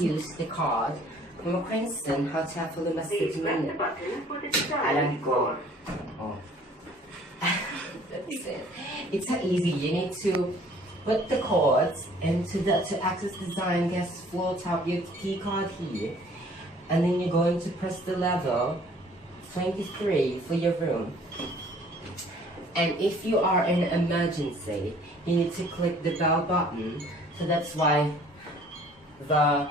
Use the card from Princeton Hotel for the statement. Alam ko. Oh. That's it. It's so easy. You need to put the cards into the to access design guest floor top your key card here. And then you're going to press the level 23 for your room. And if you are in an emergency, you need to click the bell button. So that's why the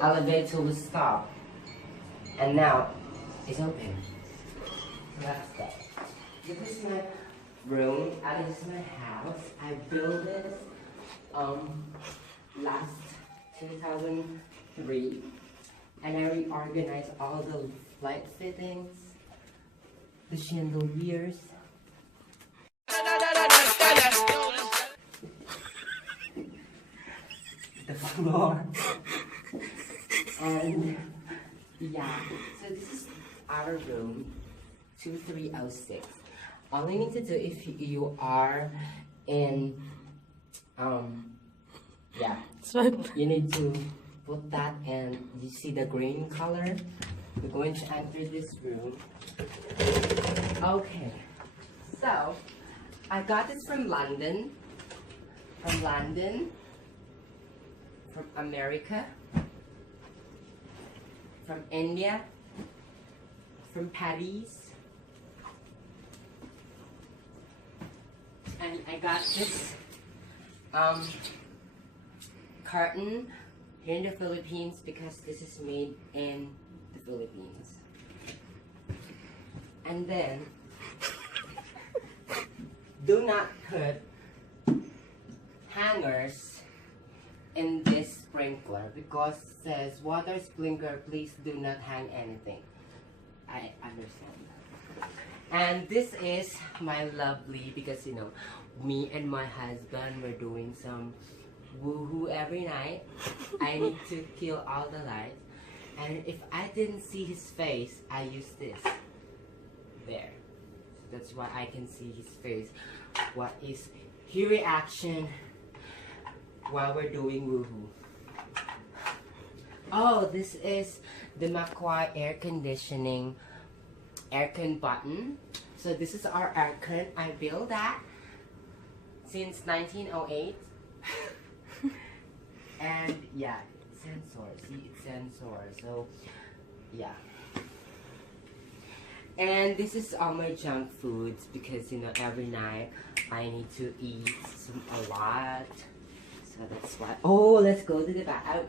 elevator will stop. And now it's open. So that's that. This is my room, and this is my house. I built this last 2003, and I reorganized all the light fittings, the chandeliers. The floor. And yeah, so this is our room 2306. All you need to do if you are in yeah, you need to put that, and you see the green color. We're going to enter this room. Okay, so I got this from London, from America, from India, from Paris, and I got this carton here in the Philippines because this is made in the Philippines. And then do not put hangers in this sprinkler because it says water sprinkler, please do not hang anything. I understand. And this is my lovely, because you know, me and my husband were doing some woohoo every night. I need to kill all the lights, and if I didn't see his face, I use this there. So that's why I can see his face. What is his reaction while we're doing woohoo? Oh, this is the McQuay air conditioning aircon button. So this is our aircon. I built that since 1908. And yeah, sensor. See, it's sensor. So yeah. And this is all my junk foods because you know every night I need to eat a lot. So that's why. Oh, let's go to the back.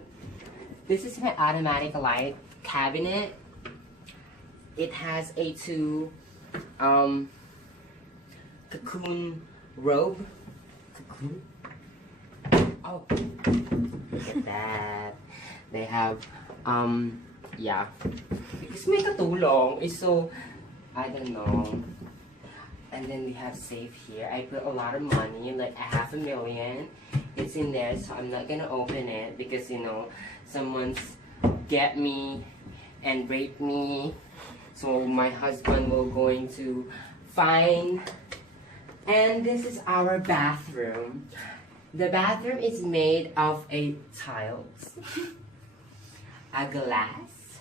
This is my automatic light cabinet. It has a two cocoon robe. Cocoon. Oh, look at that. They have yeah. Because may katulong is so I don't know. And then we have safe here. I put a lot of money, like $500,000. It's in there, so I'm not gonna open it because you know someone's get me and rape me. So my husband will going to find. And this is our bathroom. The bathroom is made of a tiles, a glass,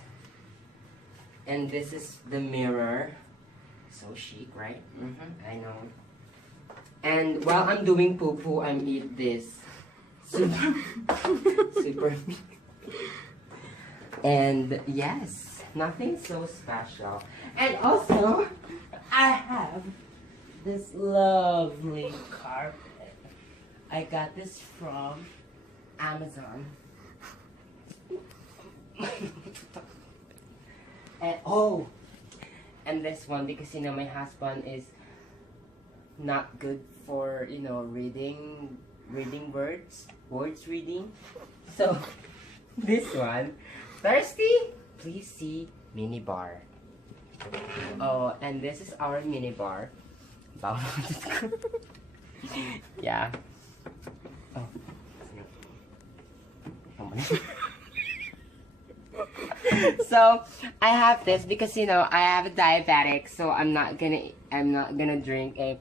and this is the mirror. So chic, right? I know. And while I'm doing poo-poo, I'm eat this. Super. And yes, nothing so special. And also, I have this lovely carpet. I got this from Amazon. And oh, and this one because you know my husband is not good for you know reading words reading. So this one, thirsty? Please see mini bar. Oh, and this is our mini bar. Yeah. Oh. So I have this because you know I have a diabetic, so I'm not gonna drink a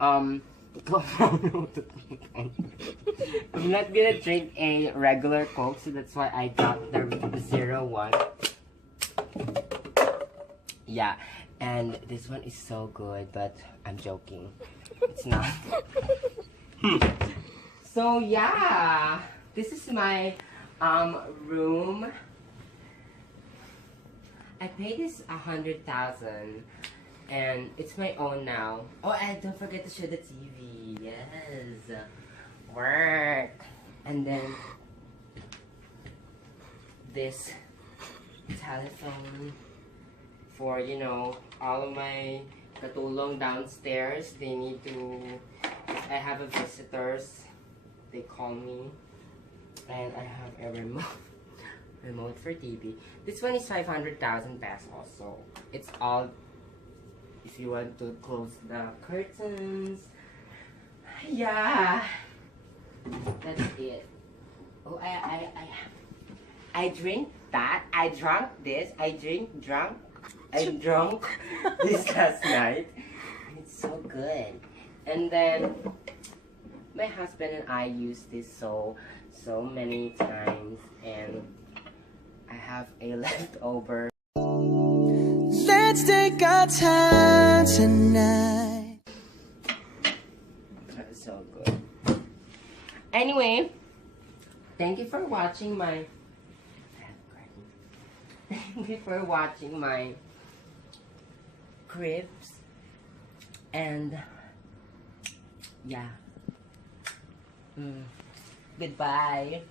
I'm not gonna drink a regular Coke, so that's why I got the 01. Yeah, and this one is so good, but I'm joking. It's not. So yeah, this is my room. I paid this 100,000 and it's my own now. Oh, and don't forget to show the TV. Yes, work. And then this telephone for, you know, all of my katulong downstairs. They need to, if I have a visitors, they call me. And I have a remote for TV. This one is 500,000 pesos. So it's all if you want to close the curtains. Yeah, that's it. Oh, I drink that. I drank this. I drunk this last night. And it's so good. And then my husband and I use this so many times, and I have a leftover. Let's take our time tonight. That's so good. Anyway, thank you for watching my cribs, and yeah. Goodbye.